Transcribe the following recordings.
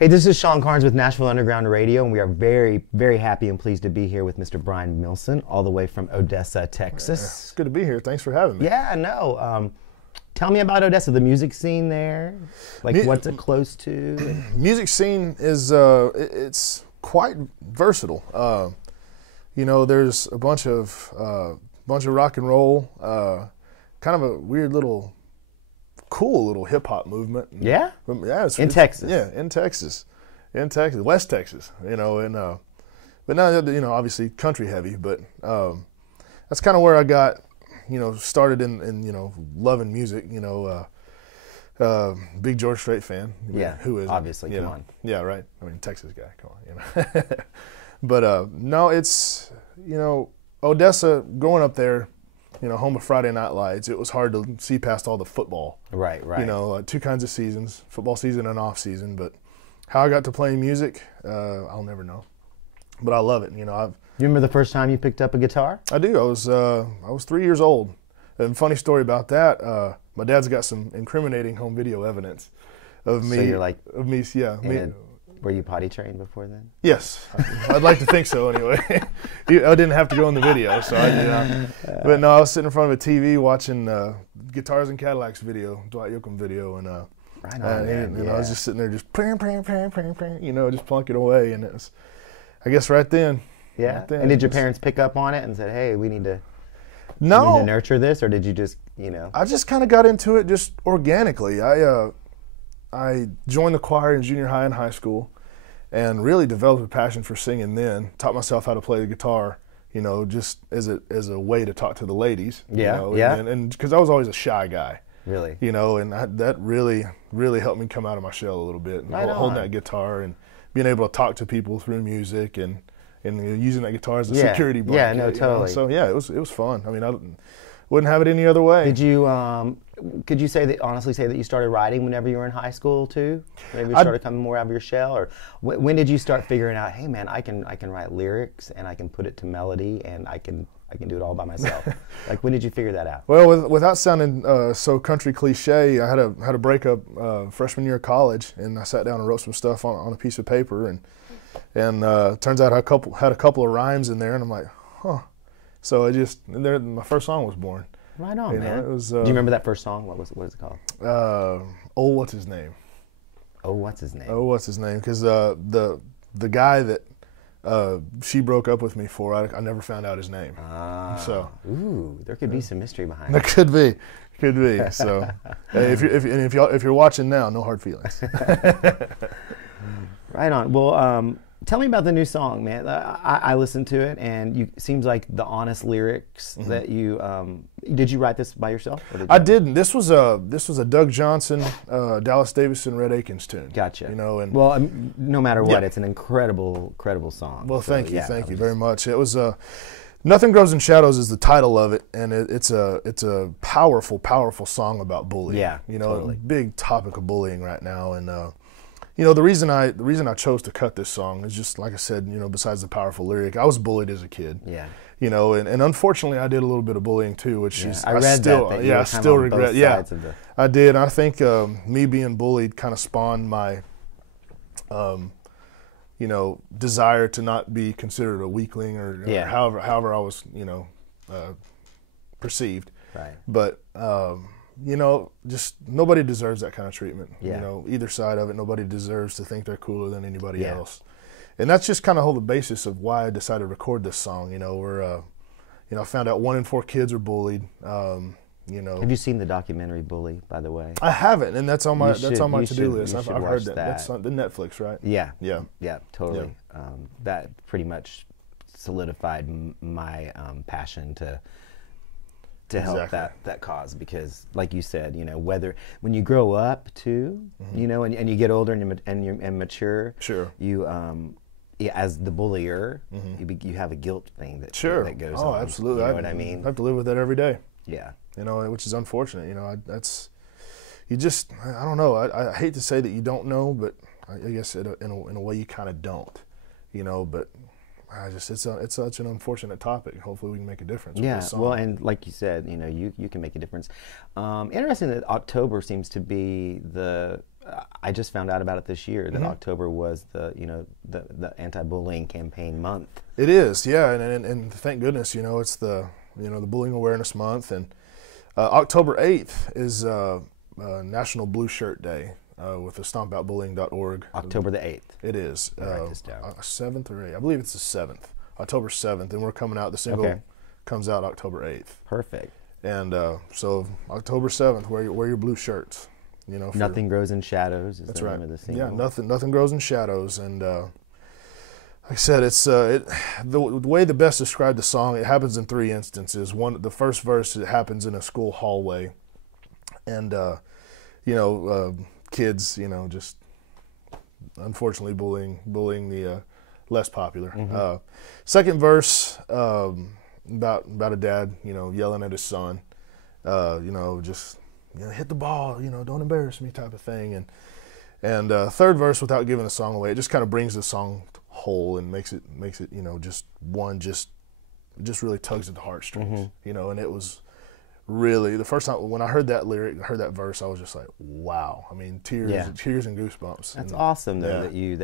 Hey, this is Shawn Carnes with Nashville Underground Radio, and we are very, very happy and pleased to be here with Mr. Brian Milson, all the way from Odessa, Texas. It's good to be here. Thanks for having me. Yeah, no. Tell me about Odessa, the music scene there. Like, what's it close to? Music scene is it's quite versatile. You know, there's a bunch of rock and roll, kind of a weird little, cool little hip hop movement. Yeah? Yeah. In Texas? Yeah, in Texas. West Texas, you know, and but now, you know, obviously country heavy, but that's kind of where I got, you know, started in you know, loving music, you know, big George Strait fan. Yeah, who is obviously, come on. Yeah, right. I mean, Texas guy, come on, you know. But no, it's, you know, Odessa, growing up there, you know, home of Friday Night Lights, it was hard to see past all the football. Right. You know, two kinds of seasons, football season and off season. But how I got to playing music, I'll never know. But I love it. You know, You remember the first time you picked up a guitar? I do. I was 3 years old. And funny story about that, my dad's got some incriminating home video evidence of me. So you're like, of me, yeah. Were you potty trained before then? Yes, I'd like to think so. Anyway, I didn't have to go in the video, so I did. But no, I was sitting in front of a TV watching Guitars and Cadillacs video, Dwight Yoakam video, and right on, man. And I was just sitting there, just you know, just plunking away, and it was, I guess, right then. Yeah. Right then, and did your parents pick up on it and said, "Hey, we need to no nurture this," or did you just, you know? I just kind of got into it just organically. I joined the choir in junior high and high school, and really developed a passion for singing then. Taught myself how to play the guitar, you know, just as a way to talk to the ladies. Yeah, you know, yeah. And because I was always a shy guy. Really? You know, and that really helped me come out of my shell a little bit. And holding that guitar and being able to talk to people through music and using that guitar as a security blanket. Yeah, no, totally. You know? So yeah, it was fun. I mean, I wouldn't have it any other way. Did you could you honestly say that you started writing whenever you were in high school too? Maybe you started coming more out of your shell, or when did you start figuring out, hey man, I can write lyrics and I can put it to melody and I can do it all by myself? Like, when did you figure that out? Well, without sounding so country cliche, I had a breakup freshman year of college, and I sat down and wrote some stuff on a piece of paper, and turns out I had a couple of rhymes in there, and I'm like, huh. So my first song was born. Right on, man. It was, do you remember that first song? What is it called? Oh, what's his name? Oh, what's his name? Oh, what's his name? Because the guy that she broke up with me for, I never found out his name. So there could be some mystery behind there it. could be. So if you're watching now, no hard feelings. Right on. Well, tell me about the new song, man. I listened to it, and it seems like the honest lyrics that you did. You write this by yourself? Or I didn't. This was a Doug Johnson, Dallas Davidson, Red Akins tune. Gotcha. You know, and well, no matter what, it's an incredible song. Well, thank you very much. It was "Nothing Grows in Shadows" is the title of it, and it's a powerful song about bullying. Yeah, you know, totally. Big topic of bullying right now, and you know, the reason I chose to cut this song is just, like I said, you know, besides the powerful lyric, I was bullied as a kid. Yeah. You know, and unfortunately, I did a little bit of bullying too, which is I still regret. Yeah, I did. I think me being bullied kind of spawned my, you know, desire to not be considered a weakling or however I was, you know, perceived. Right. But you know, just nobody deserves that kind of treatment. Yeah. You know, either side of it, nobody deserves to think they're cooler than anybody else. And that's just kind of the basis of why I decided to record this song. You know, where you know, I found out 1 in 4 kids are bullied. You know, have you seen the documentary Bully, by the way? I haven't, and that's on my to-do list. I've heard that. That's on the Netflix, right? Yeah. Yeah. Yeah. Totally. Yeah. That pretty much solidified my passion to help that cause, because, like you said, you know, when you grow up too, you know, and you get older and mature, sure, you as the bullier, you have a guilt thing that goes on. Oh, absolutely. You know what I mean? I have to live with that every day. Yeah. You know, which is unfortunate. You know, I don't know. I hate to say that you don't know, but I guess in a way you kind of don't. You know, but it's such an unfortunate topic. Hopefully we can make a difference. Yeah, well, and like you said, you know, you can make a difference. Interesting that October seems to be I just found out about it this year that October was the the anti-bullying campaign month. It is, yeah, and thank goodness, it's the the Bullying Awareness Month, and October 8th is National Blue Shirt Day with the StompOutBullying.org. October the 8th. It is. Write this down. 7th or 8th. I believe it's the 7th. October 7th, and we're coming out. The single comes out October 8th. Perfect. And so October 7th, wear your blue shirts. Nothing grows in shadows. That's right. Name of the single. Yeah, nothing grows in shadows, and like I said, it's the way the best described the song. It happens in 3 instances. The first verse, it happens in a school hallway, and kids, just unfortunately bullying the less popular. Second verse, about a dad, yelling at his son, just hit the ball, don't embarrass me, type of thing, and third verse, without giving the song away, it just kind of brings the song whole and makes it just really tugs at the heartstrings, and it was really the first time when I heard that lyric, heard that verse, I was just like, wow. I mean, tears and goosebumps. That's awesome though, that you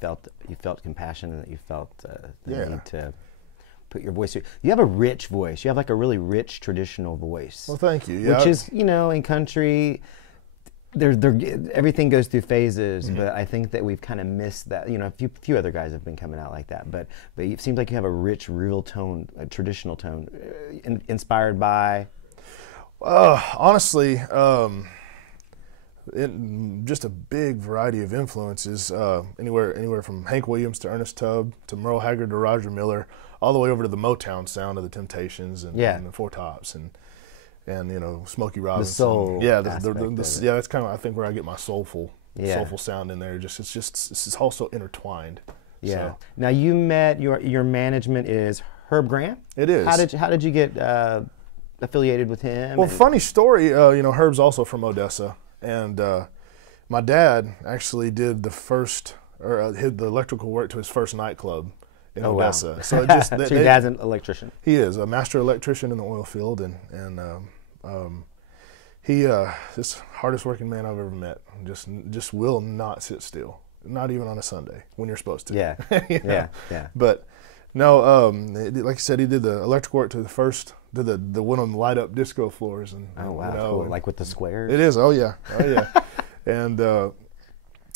felt compassion, and that you felt the need to put your voice through. You have a rich voice. You have like a really rich traditional voice. Well, thank you. Yeah, which is, in country, everything goes through phases, but I think that we've kind of missed that. A few other guys have been coming out like that, but it seems like you have a rich, real tone, a traditional tone, inspired by. Honestly, just a big variety of influences. Anywhere from Hank Williams to Ernest Tubb to Merle Haggard to Roger Miller, all the way over to the Motown sound of the Temptations and the Four Tops and Smokey Robinson. The soul. Yeah, that's kind of I think where I get my soulful sound in there. It's also intertwined. Yeah. So. Now you met your management is Herb Grant. It is. How did you get affiliated with him? Well, funny story. Herb's also from Odessa, and my dad actually did the electrical work to his first nightclub in Odessa. Wow. So it just so your dad's an electrician. He is a master electrician in the oil field, and he is the hardest working man I've ever met. Just will not sit still, not even on a Sunday when you're supposed to. Yeah, yeah. But no, like I said, he did the electrical work to the one on the light up disco floors, and cool. Like with the squares. It is. Oh yeah. And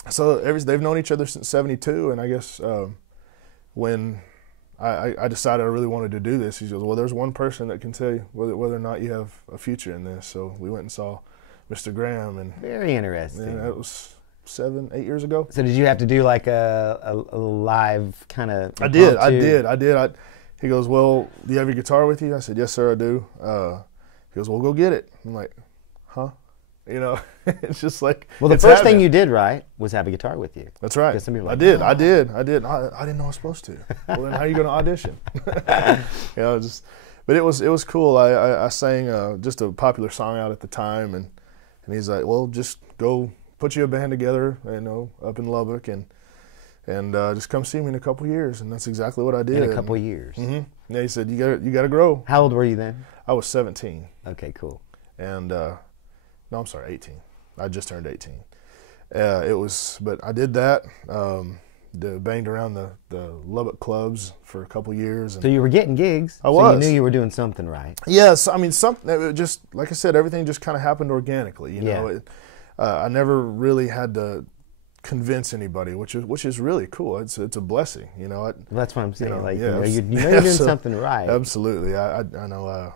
so they've known each other since '72, and I guess when I decided I really wanted to do this, he goes, well, there's one person that can tell you whether or not you have a future in this. So we went and saw Mr. Graham, and very interesting. And that was 7-8 years ago. So did you have to do like a live kind of? I did. He goes, well, do you have your guitar with you? I said, yes, sir, I do. He goes, well, go get it. I'm like, huh? It's just like. Well, the first thing you did, right, was have a guitar with you. That's right. Like, I did. I didn't know I was supposed to. Well, then how are you going to audition? But it was cool. I sang just a popular song out at the time, and he's like, well, just go put you a band together, up in Lubbock, and just come see me in a couple years, and that's exactly what I did. In a couple years. Mm-hmm. Yeah, he said you got to grow. How old were you then? I was 17. Okay, cool. And no, I'm sorry, 18. I just turned 18. But I did that. Banged around the Lubbock clubs for a couple years. And so you were getting gigs. I was. So you knew you were doing something right. Yes, I mean something. Just like I said, everything just kind of happened organically. I never really had to convince anybody, which is really cool. It's a blessing. That's what I'm saying. You're doing something right. Absolutely. I know.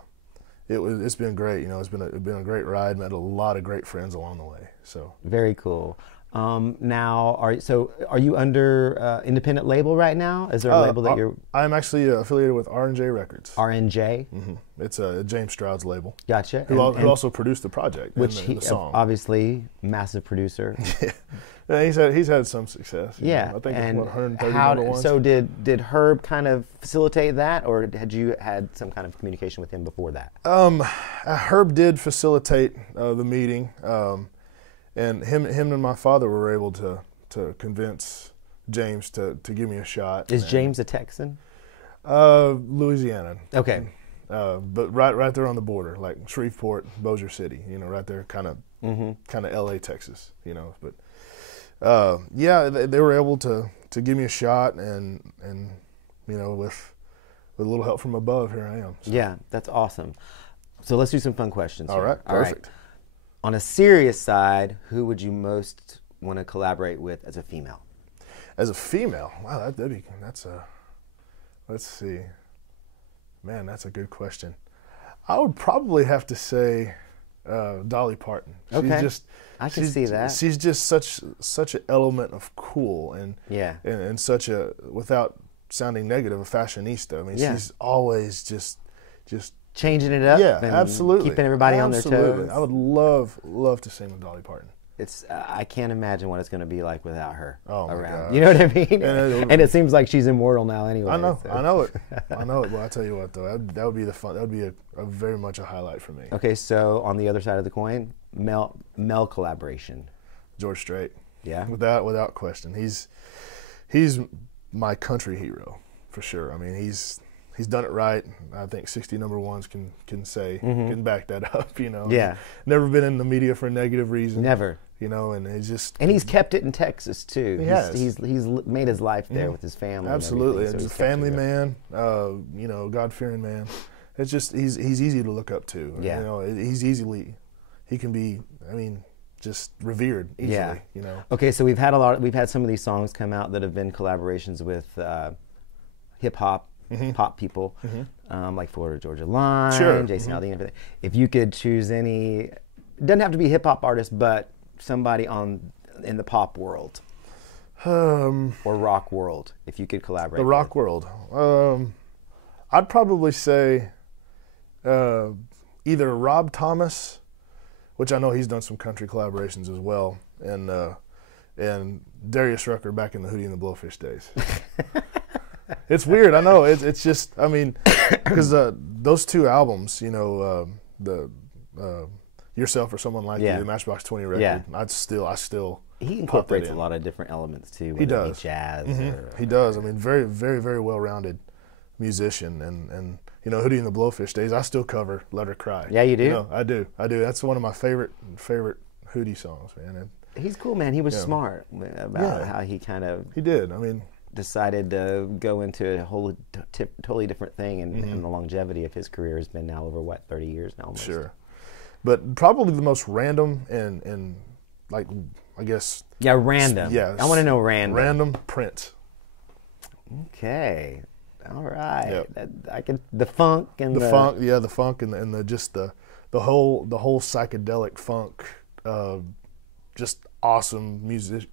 It's been great. It's been a great ride. Met a lot of great friends along the way. So very cool. Now, are you under independent label right now? Is there a label that you're? I'm actually affiliated with R&J Records. R&J. Mm-hmm. It's a James Stroud's label. Gotcha. Who also produced the project, which the song. Obviously, massive producer. Yeah, he's had some success. I think and 130 number ones. So did Herb kind of facilitate that, or had you had some kind of communication with him before that? Herb did facilitate the meeting. And him and my father were able to convince James to give me a shot. Is James a Texan? Louisiana. Okay. but right there on the border, like Shreveport, Bossier City, right there, kind of L.A., Texas, But yeah, they were able to give me a shot, and with a little help from above, here I am. So. Yeah, that's awesome. So let's do some fun questions. All right, perfect. All right. On a serious side, who would you most want to collaborate with as a female? As a female, wow, let's see. Man, that's a good question. I would probably have to say Dolly Parton. Okay. I can see that. She's just such an element of cool and such a, without sounding negative, a fashionista. I mean, she's always just changing it up. Yeah, and absolutely. Keeping everybody on their toes. I would love to sing with Dolly Parton. I can't imagine what it's going to be like without her around. Gosh. You know what I mean? And it seems like she's immortal now anyway. I know it. Well, I tell you what, though, that would be the fun. That would be a very much a highlight for me. Okay, so on the other side of the coin, male collaboration. George Strait. Yeah. Without question, he's my country hero for sure. I mean, he's done it right. I think 60 number ones can can back that up. Yeah. Never been in the media for a negative reason. Never. And he's kept it in Texas too. He's made his life there with his family. Absolutely, so he's a family man. God-fearing man. It's just he's easy to look up to. Yeah. He can be. I mean, just revered easily. Yeah. Okay, so we've had some of these songs come out that have been collaborations with hip hop. Pop people, like Florida Georgia Line, Jason Aldean, everything. If you could choose any, it doesn't have to be hip hop artist, but somebody in the pop world or rock world, if you could collaborate. The rock world. I'd probably say either Rob Thomas, which I know he's done some country collaborations as well, and Darius Rucker back in the Hootie and the Blowfish days. It's weird, I know. It's just, I mean, because those two albums, the Yourself or Someone Like You, the Matchbox 20 record, I still. He incorporates a lot of different elements too. He does. Jazz. He does. I mean, very, very, very well-rounded musician, and Hootie and the Blowfish days. I still cover "Let Her Cry." Yeah, you do. I do. That's one of my favorite Hootie songs, man. He's cool, man. He was smart about how he He did. I mean, decided to go into a totally different thing, and the longevity of his career has been now over 30 years now almost. Sure. But probably the most random and like, I guess. Yeah, random. Yeah. I want to know random. Random Prince. Okay. All right. Yep. The funk and the funk. Yeah, the funk and the whole psychedelic funk. Just awesome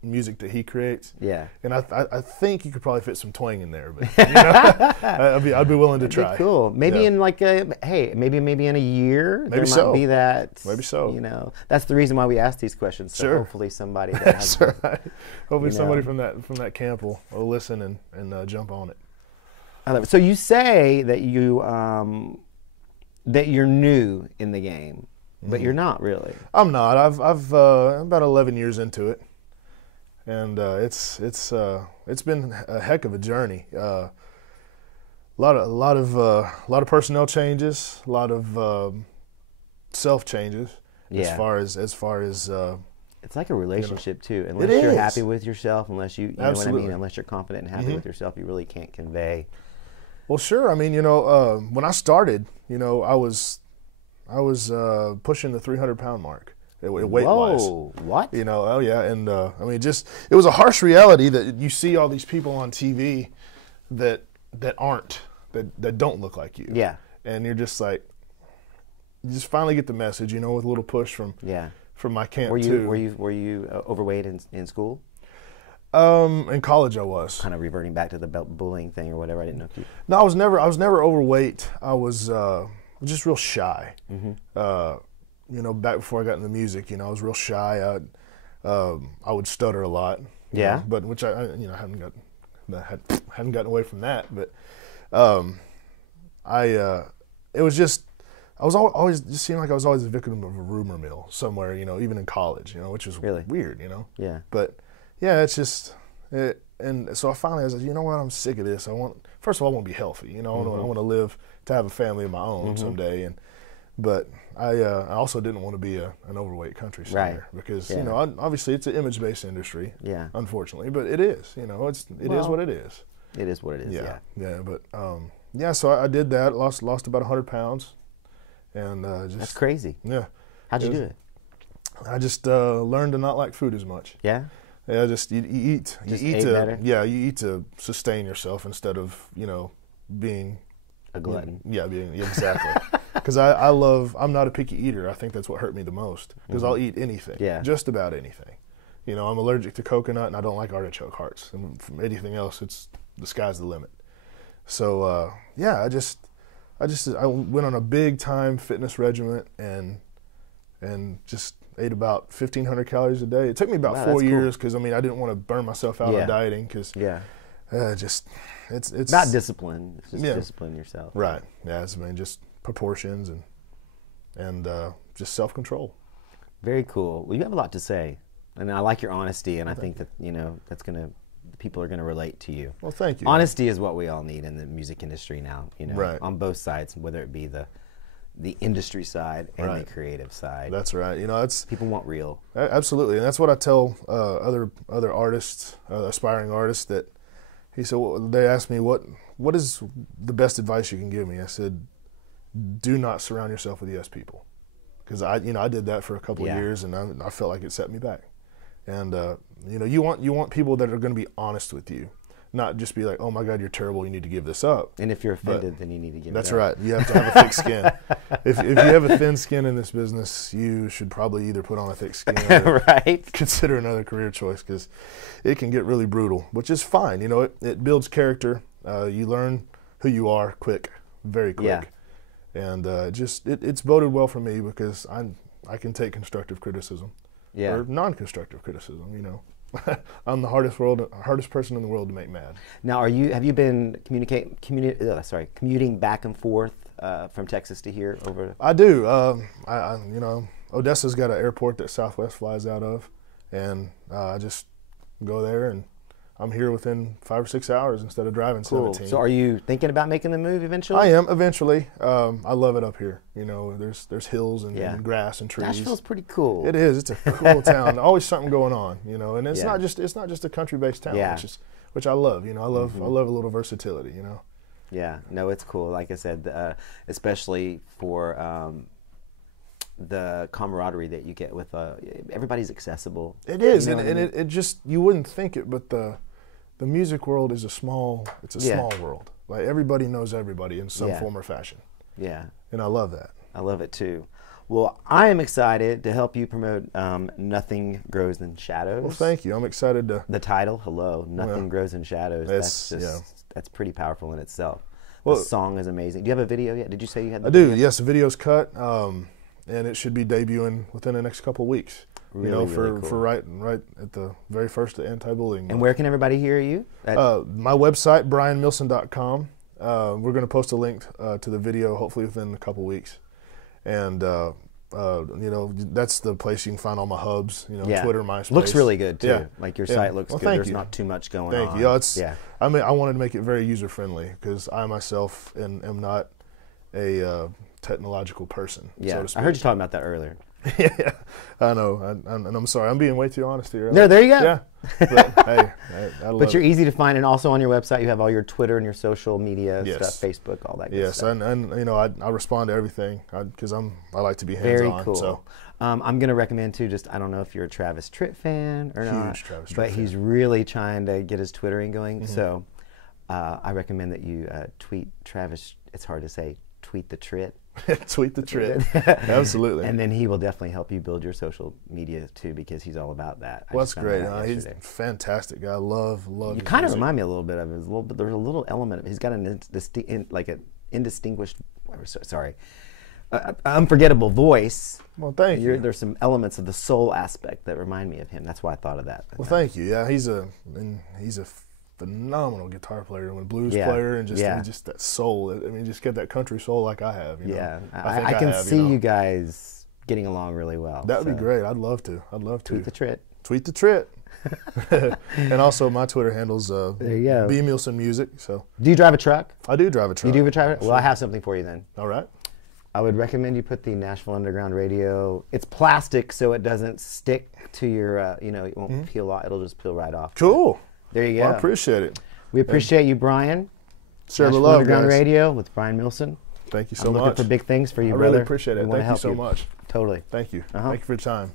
music that he creates. Yeah. And I think you could probably fit some twang in there, but I'd be willing to try. Be cool. Maybe in like maybe in a year maybe there might be that. Maybe so. That's the reason why we ask these questions. So hopefully somebody that has right. Hopefully somebody from that camp will listen and jump on it. I love it. So you say that you're new in the game. But you're not really. I'm not. I've about 11 years into it, and it's been a heck of a journey. A lot of personnel changes, a lot of self changes. Yeah. As far as it's like a relationship too. Unless you're happy with yourself, unless you know what I mean. Unless you're confident and happy with yourself, you really can't convey. Well, sure. I mean, when I started, I was pushing the 300-pound mark weight-wise. Whoa, what? Oh yeah, and I mean, it was a harsh reality that you see all these people on TV that don't look like you. Yeah. And you're just like, you just finally get the message, with a little push from my camp too. Were you overweight in school? In college, I was kind of reverting back to the bullying thing or whatever. I didn't know if you. No, I was never overweight. I was. Just real shy. Back before I got into music, I was real shy. I would stutter a lot. Yeah. But which I hadn't gotten away from that. But it was just I was always just seemed like I was always a victim of a rumor mill somewhere. Even in college. Which was really weird. Yeah. But yeah, it's just. And so I finally was like, you know what? I'm sick of this. First of all, I want to be healthy. I want to live to have a family of my own someday. But I also didn't want to be an overweight country singer because you know, obviously it's an image-based industry. Yeah. Unfortunately, but it is. You know, it is what it is. It is what it is. Yeah. Yeah. But yeah. So I did that. Lost about 100 pounds, and just that's crazy. Yeah. How'd you do it? I just learned to not like food as much. Yeah. Yeah. Just you eat. Just you eat ate to better? Yeah. You eat to sustain yourself instead of being a glutton. Yeah. Exactly. Because I'm not a picky eater. I think that's what hurt me the most. Because I'll eat anything. Yeah. Just about anything. You know, I'm allergic to coconut, and I don't like artichoke hearts. And from anything else, the sky's the limit. So yeah, I went on a big time fitness regimen and just ate about 1,500 calories a day. It took me about 4 years because I didn't want to burn myself out on dieting because it's not discipline. It's just discipline yourself. Right. Yeah. It's just proportions and just self-control. Very cool. Well, you have a lot to say, and I like your honesty, and I think that people are gonna relate to you. Well, thank you. Honesty is what we all need in the music industry now. Right. On both sides, whether it be the industry side and the creative side. That's right. It's people want real. Absolutely, and that's what I tell other artists, aspiring artists. That they asked me what is the best advice you can give me. I said, do not surround yourself with yes people, because I did that for a couple of years, and I felt like it set me back. And you want people that are going to be honest with you, not just be like, oh my God, you're terrible, you need to give this up. And if you're offended, then you need to give it up. That's right. You have to have a thick skin. If you have a thin skin in this business, you should probably either put on a thick skin or consider another career choice, because it can get really brutal, which is fine. It builds character. You learn who you are very quick. Yeah. And it's boded well for me because I can take constructive criticism or non-constructive criticism. I'm the hardest person in the world to make mad. Now, have you been commuting back and forth from Texas to here over? I do. Odessa's got an airport that Southwest flies out of, and I just go there, and I'm here within 5 or 6 hours instead of driving 17. So are you thinking about making the move eventually? I am, eventually. I love it up here. There's hills and grass and trees. Nashville's pretty cool. It is. It's a cool town. Always something going on, and it's not just a country-based town, which I love. I love a little versatility, Yeah. No, it's cool. Like I said, especially for the camaraderie that you get with everybody's accessible. It is, it just, you wouldn't think it, but the music world is a small world. Like, everybody knows everybody in some form or fashion. Yeah. And I love that. I love it too. Well, I am excited to help you promote Nothing Grows in Shadows. Well, thank you. I'm excited to. The title, hello, Nothing Grows in Shadows. That's pretty powerful in itself. Well, the song is amazing. Do you have a video yet? Did you say you had the video? I do, yes. The video's cut, and it should be debuting within the next couple of weeks. Really, really cool. For right at the very first anti-bullying. And where can everybody hear you? My website, brianmilson.com. We're going to post a link to the video hopefully within a couple of weeks. And that's the place you can find all my hubs. Twitter, MySpace. Looks really good too. Yeah. Like your site looks good. There's not too much going on. Thank you. I wanted to make it very user friendly because I myself am not a technological person. Yeah, so to speak. I heard you talking about that earlier. Yeah, I know, and I'm sorry. I'm being way too honest here. No, there you go. Yeah, but hey, I love but you're easy to find, and also on your website you have all your Twitter and your social media stuff, Facebook, all that good stuff. Yes, and I respond to everything because I like to be hands-on. Very cool. So. I'm going to recommend too, I don't know if you're a Travis Tritt fan or not, but he's really trying to get his Twittering going. Mm-hmm. So I recommend that you tweet Travis. It's hard to say. Tweet the Tritt. Tweet the Tritt. Absolutely. And then he will definitely help you build your social media too, because he's all about that. Well, that's great. He's a fantastic guy. I love. You kind of remind me a little bit of his. There's a little element of. He's got an indistinguished. Sorry. Unforgettable voice. Well, thank you. There's some elements of the soul aspect that remind me of him. That's why I thought of that. Well, thank you. Yeah, he's a phenomenal guitar player and blues player, and just that soul. Just get that country soul like I have. I can see you guys getting along really well. That would be great. I'd love to. Tweet the Tritt. Tweet the Tritt. And also my Twitter handle's There you go. B Milson Music. So Do you drive a truck? I do drive a truck. You do drive a truck? Well, I have something for you then. All right. I would recommend you put the Nashville Underground radio. It's plastic, so it doesn't stick to your, you know, it won't peel off. It'll just peel right off. Cool. There you go. Well, I appreciate it. We appreciate you, Brian. Share the Nashville love, Underground guys. Radio with Brian Milson. Thank you so I'm much. looking for big things for you, I brother. really appreciate it. We wanna Thank you help so much. Totally. Thank you. Uh-huh. Thank you for your time.